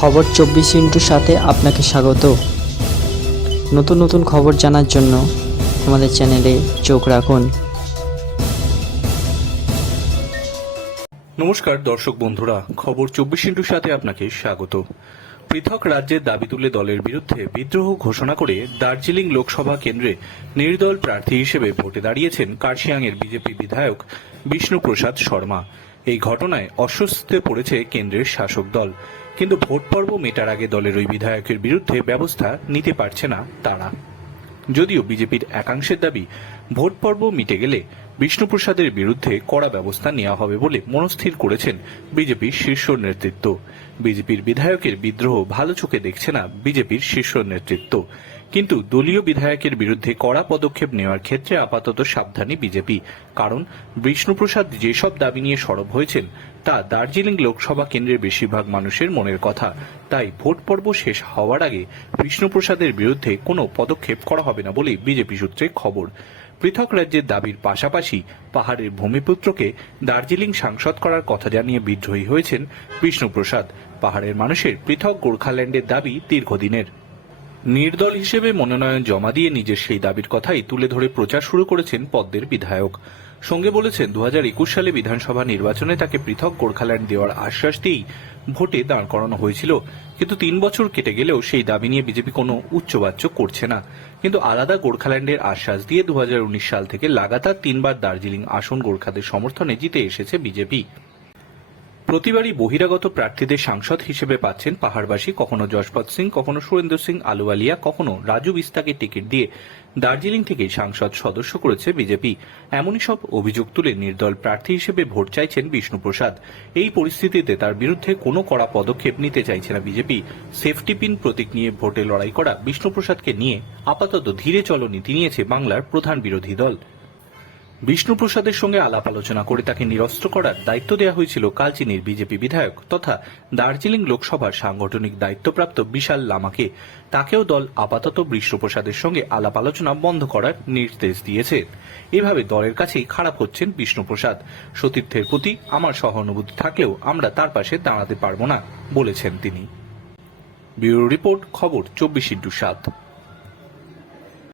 খবর 24 সাথে আপনাকে স্বাগত। নতুন নতুন খবর জানার জন্য আমাদের চ্যানেলে চোখ রাখুন। নমস্কার দর্শক বন্ধুরা, খবর 24 সাথে আপনাকে স্বাগত। পৃথক রাজ্যের দাবি তুলে দলের বিরুদ্ধে বিদ্রোহ ঘোষণা করে দার্জিলিং লোকসভা কেন্দ্রে নির্দল প্রার্থী হিসেবে ভোটে দাঁড়িয়েছেন কার্শিয়াংয়ের বিজেপি বিধায়ক বিষ্ণুপ্রসাদ শর্মা। এই ঘটনায় অস্বস্তিতে পড়েছে কেন্দ্রের শাসক দল, কিন্তু ভোট পর্ব মেটার আগে দলের ওই বিধায়কের বিরুদ্ধে ব্যবস্থা নিতে পারছে না তারা। যদিও বিজেপির একাংশের দাবি, ভোট পর্ব মিটে গেলে বিষ্ণুপ্রসাদের বিরুদ্ধে কড়া ব্যবস্থা নেওয়া হবে বলে মনস্থির করেছেন বিজেপির শীর্ষ নেতৃত্ব। বিজেপির বিধায়কের বিদ্রোহ ভালো চোখে দেখছে না বিজেপির শীর্ষ নেতৃত্ব, কিন্তু দলীয় বিধায়কের বিরুদ্ধে কড়া পদক্ষেপ নেওয়ার ক্ষেত্রে আপাতত সাবধানী বিজেপি। কারণ বিষ্ণুপ্রসাদ যেসব দাবি নিয়ে সরব হয়েছেন তা দার্জিলিং লোকসভা কেন্দ্রের বেশিরভাগ মানুষের মনের কথা। তাই ভোট পর্ব শেষ হওয়ার আগে বিষ্ণুপ্রসাদের বিরুদ্ধে কোনো পদক্ষেপ করা হবে না বলে বিজেপি সূত্রে খবর। পৃথক রাজ্যের দাবির পাশাপাশি পাহাড়ের ভূমিপুত্রকে দার্জিলিং সাংসদ করার কথা জানিয়ে বিদ্রোহী হয়েছেন বিষ্ণুপ্রসাদ। পাহাড়ের মানুষের পৃথক গোর্খাল্যান্ডের দাবি দীর্ঘদিনের। নির্দল হিসেবে মনোনয়ন জমা দিয়ে নিজের সেই দাবির কথাই তুলে ধরে প্রচার শুরু করেছেন পদ্মের বিধায়ক। সঙ্গে বলেছেন 2021 সালে বিধানসভা নির্বাচনে তাকে পৃথক গোর্খাল্যান্ড দেওয়ার আশ্বাস দিয়েই ভোটে দাঁড় করানো হয়েছিল, কিন্তু 3 বছর কেটে গেলেও সেই দাবি নিয়ে বিজেপি কোনো উচ্চবাচ্য করছে না। কিন্তু আলাদা গোর্খাল্যান্ডের আশ্বাস দিয়ে 2019 সাল থেকে লাগাতার 3বার দার্জিলিং আসন গোর্খাদের সমর্থনে জিতে এসেছে বিজেপি। প্রতিবারই বহিরাগত প্রার্থীদের সাংসদ হিসেবে পাচ্ছেন পাহাড়বাসী, কখনো যশপত সিং, কখনো সুরেন্দ্র সিং আলুওয়ালিয়া, কখনো রাজু বিস্তাকে টিকিট দিয়ে দার্জিলিং থেকে সাংসদ সদস্য করেছে বিজেপি। এমনই সব অভিযোগ তুলে নির্দল প্রার্থী হিসেবে ভোট চাইছেন বিষ্ণুপ্রসাদ। এই পরিস্থিতিতে তার বিরুদ্ধে কোনো কড়া পদক্ষেপ নিতে চাইছে না বিজেপি। সেফটি পিন প্রতীক নিয়ে ভোটে লড়াই করা বিষ্ণুপ্রসাদকে নিয়ে আপাতত ধীরে চলো নীতি নিয়েছে বাংলার প্রধান বিরোধী দল। বিষ্ণুপ্রসাদের সঙ্গে আলাপ আলোচনা করে তাকে নিরস্ত্র করার দায়িত্ব দেওয়া হয়েছিল কালচিনির বিজেপি বিধায়ক তথা দার্জিলিং লোকসভার সাংগঠনিক দায়িত্বপ্রাপ্ত বিশাল লামাকে। তাকেও দল আপাতত বিষ্ণুপ্রসাদের সঙ্গে আলাপ আলোচনা বন্ধ করার নির্দেশ দিয়েছে। এভাবে দলের কাছেই খারাপ হচ্ছেন বিষ্ণুপ্রসাদ। সতীর্থের প্রতি আমার সহানুভূতি থাকলেও আমরা তার পাশে দাঁড়াতে পারব না বলেছেন তিনি। ব্যুরো রিপোর্ট, খবর 24/7।